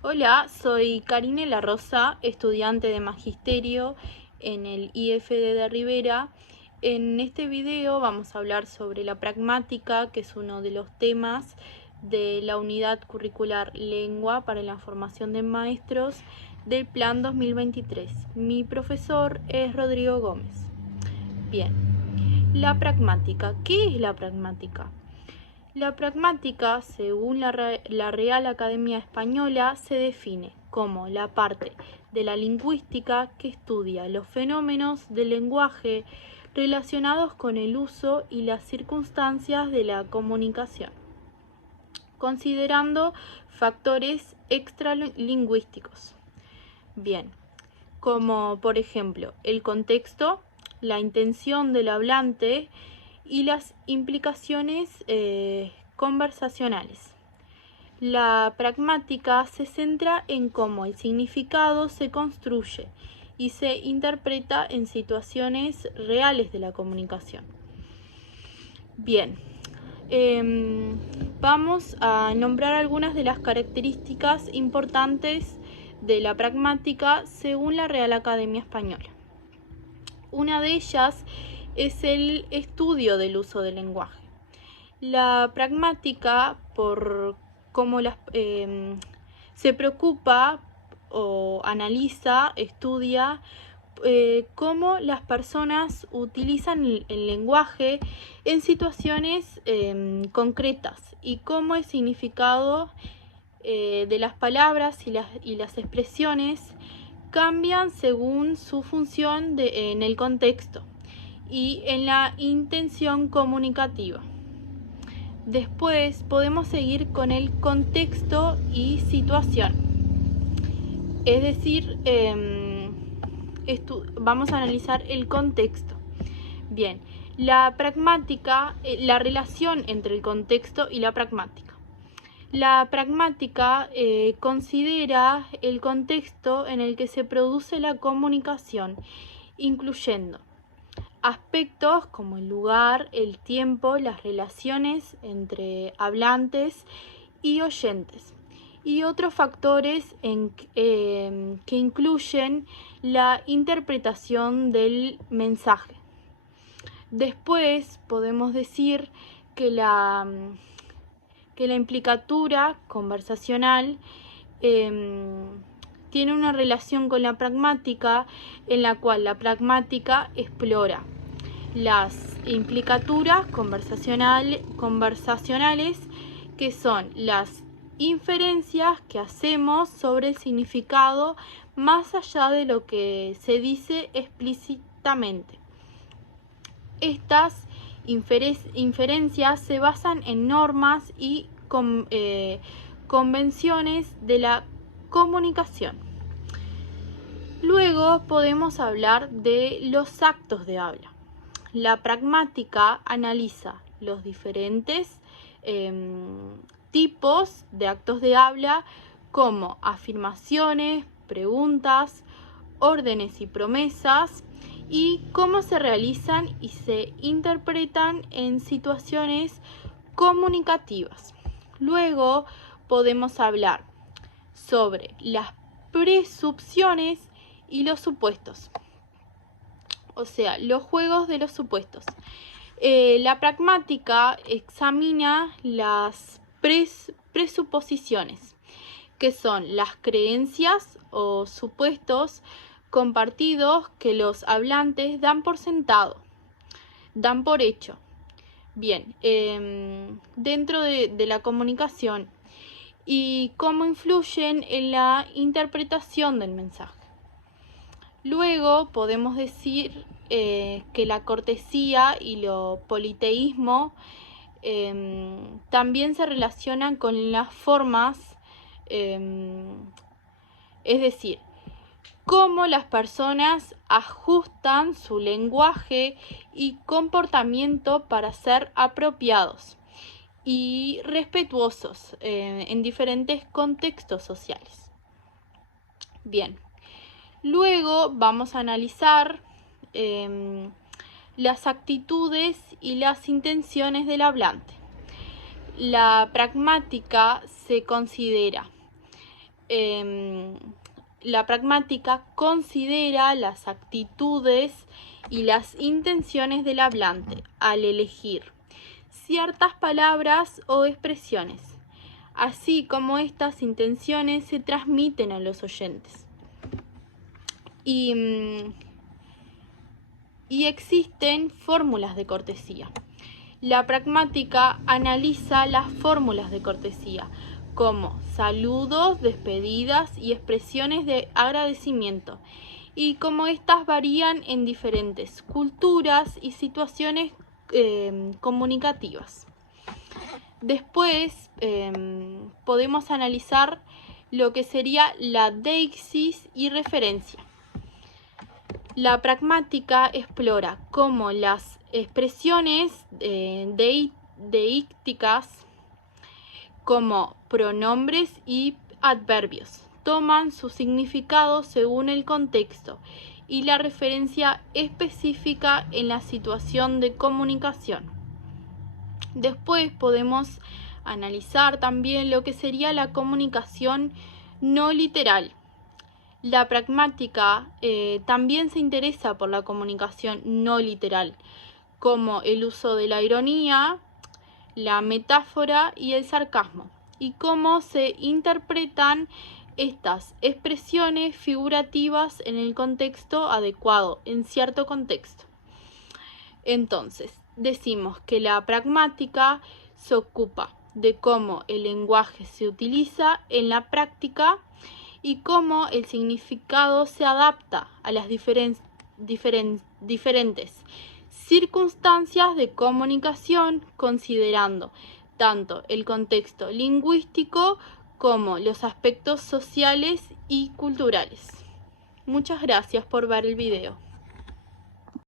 Hola, soy Karine La Rosa, estudiante de Magisterio en el IFD de Rivera. En este video vamos a hablar sobre la pragmática, que es uno de los temas de la unidad curricular Lengua para la formación de maestros del Plan 2023. Mi profesor es Rodrigo Gómez. Bien, la pragmática. ¿Qué es la pragmática? La pragmática, según la Real Academia Española, se define como la parte de la lingüística que estudia los fenómenos del lenguaje relacionados con el uso y las circunstancias de la comunicación, considerando factores extralingüísticos. Bien, como por ejemplo el contexto, la intención del hablante y las implicaciones conversacionales. La pragmática se centra en cómo el significado se construye y se interpreta en situaciones reales de la comunicación. Bien, vamos a nombrar algunas de las características importantes de la pragmática según la Real Academia Española. Una de ellas es el estudio del uso del lenguaje. La pragmática, por cómo se preocupa o analiza, estudia cómo las personas utilizan el lenguaje en situaciones concretas y cómo el significado de las palabras y las expresiones cambian según su función en el contexto y en la intención comunicativa. Después podemos seguir con el contexto y situación. Es decir, vamos a analizar el contexto. Bien, la pragmática, la relación entre el contexto y la pragmática. La pragmática considera el contexto en el que se produce la comunicación, incluyendo aspectos como el lugar, el tiempo, las relaciones entre hablantes y oyentes, y otros factores que incluyen la interpretación del mensaje. Después podemos decir que la implicatura conversacional tiene una relación con la pragmática, en la cual la pragmática explora las implicaturas conversacionales, que son las inferencias que hacemos sobre el significado más allá de lo que se dice explícitamente. Estas inferencias se basan en normas y convenciones de la comunicación. Luego podemos hablar de los actos de habla. La pragmática analiza los diferentes tipos de actos de habla como afirmaciones, preguntas, órdenes y promesas, y cómo se realizan y se interpretan en situaciones comunicativas. Luego podemos hablar sobre las presunciones y los supuestos, o sea, los juegos de los supuestos. La pragmática examina las presuposiciones, que son las creencias o supuestos compartidos que los hablantes dan por sentado, dan por hecho. Bien, dentro de la comunicación, y cómo influyen en la interpretación del mensaje. Luego podemos decir que la cortesía y lo politeísmo también se relacionan con las formas, es decir, cómo las personas ajustan su lenguaje y comportamiento para ser apropiados y respetuosos en diferentes contextos sociales. Bien, luego vamos a analizar las actitudes y las intenciones del hablante. La pragmática se considera la pragmática considera las actitudes y las intenciones del hablante al elegir ciertas palabras o expresiones, así como estas intenciones se transmiten a los oyentes. Y existen fórmulas de cortesía. La pragmática analiza las fórmulas de cortesía, como saludos, despedidas y expresiones de agradecimiento, y cómo estas varían en diferentes culturas y situaciones comunicativas. Después podemos analizar lo que sería la deixis y referencia. La pragmática explora cómo las expresiones deícticas como pronombres y adverbios toman su significado según el contexto y la referencia específica en la situación de comunicación. Después podemos analizar también lo que sería la comunicación no literal. La pragmática también se interesa por la comunicación no literal, como el uso de la ironía, la metáfora y el sarcasmo, y cómo se interpretan estas expresiones figurativas en el contexto adecuado, en cierto contexto. Entonces, decimos que la pragmática se ocupa de cómo el lenguaje se utiliza en la práctica y cómo el significado se adapta a las diferentes circunstancias de comunicación, considerando tanto el contexto lingüístico como los aspectos sociales y culturales. Muchas gracias por ver el video.